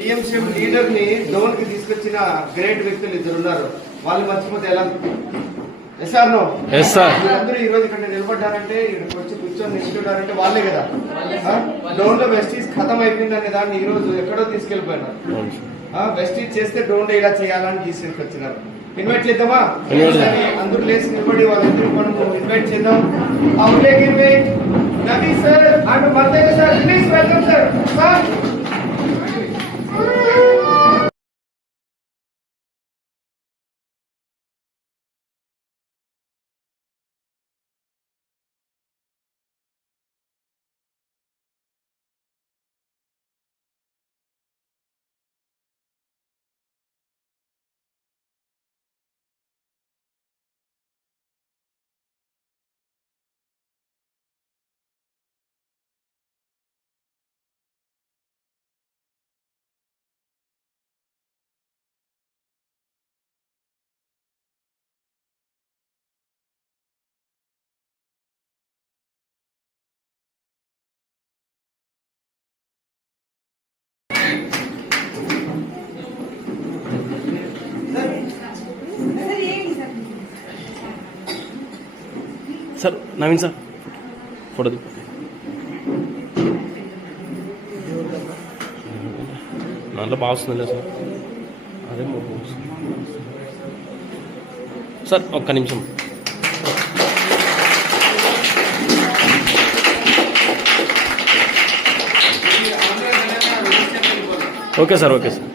టీఎంసీఎం లీడర్ని డోన్కి తీసుకొచ్చిన గ్రేట్ వ్యక్తులు ఇద్దరు ఉన్నారు. వాళ్ళు మర్చిపోతే ఎలా? Yes or no? ఈ రోజు ఇక్కడ నిలబడ్డారంటే ఇక్కడికి వచ్చి కూర్చొని నిల్చుంటారంటే వాళ్ళే కదా. డోన్లో వెస్టీస్ ఖతం అయిపోయిందనే దాన్ని ఈ రోజు ఎక్కడో తీసుకెళ్ళిపోయినారు వెస్టీజ్ చేస్తే డోన్ ఇలా చేయాలని తీసుకొచ్చినారు ఇన్వైట్ చేద్దామా? అందరూ లేచి నిలబడి వాళ్ళందరూ మనం ఇన్వైట్ చేద్దాం. అవులేక్ invite Navi sir and Maddayya sir please welcome sir. Sir sir Naveen sir. Photo దాంట్లో బాగా వస్తుందిలే సార్. అదే సార్ ఒక్క నిమిషం. Okay sir okay sir.